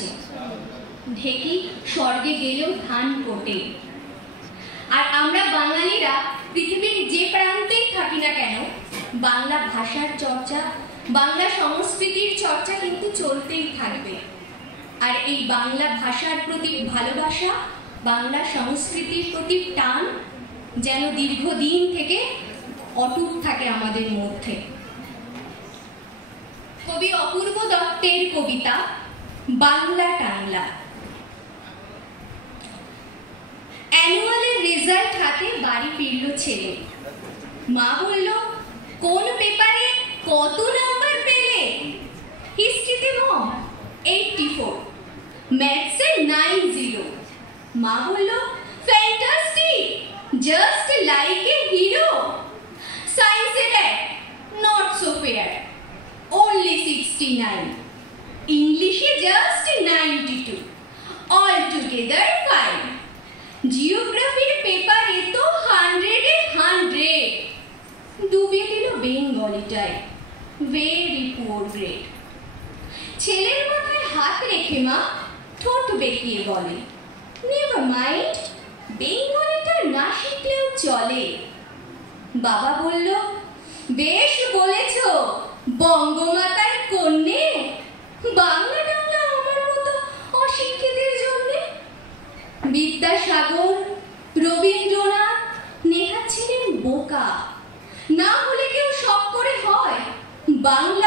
আছে, ঢেকি স্বর্গে গেলেও ধান কোটে। আর আমরা বাঙালিরা পৃথিবীর যে প্রান্তেই থাকি না কেন, বাংলা ভাষার চর্চা, বাংলা সংস্কৃতির চর্চা কিন্তু চলতেই থাকবে। আর এই বাংলা ভাষার প্রতি ভালোবাসা, বাংলা সংস্কৃতির প্রতি টান যেন দীর্ঘদিন থেকে অটুট থাকে আমাদের মধ্যে। কবি অপূর্ব দত্তের কবিতা বাংলা টাংলা। অ্যানুয়ালের রেজাল্ট হাতে বাড়ি ফিরল ছেলে। মা বলল, কোন পেপারে কত নাম্বার পেলে? হিস্ট্রিতে মম 84, ম্যাথসে 90। মা বলল, fantastic, just like a hero. সায়েন্সে দেখ, নট সো ফেয়ার, only 69, ইংলিশে জাস্ট 92, অল টুগেদার ফাইন। জিওগ্রাফির পেপারে তো 100-এ 100, ডুবিয়ে দিল বেঙ্গলিটায়, ভেরি পুয়ার গ্রেড। ছেলের মাথায় হাত রেখে মা ঠোঁট বেঁকিয়ে বলে, নেভার মাইন্ড, বেঙ্গলিটা না শিখলেও চলে। বাবা বলল, বেশ বলেছ বঙ্গমাতার কন্যে, বাংলা টাংলা আমার মতো অশিক্ষিতের জন্যে। বিদ্যাসাগর, রবীন্দ্রনাথ, নেহাত ছিলেন বোকা, না হলে কেউ শখ করে হয় বাংলা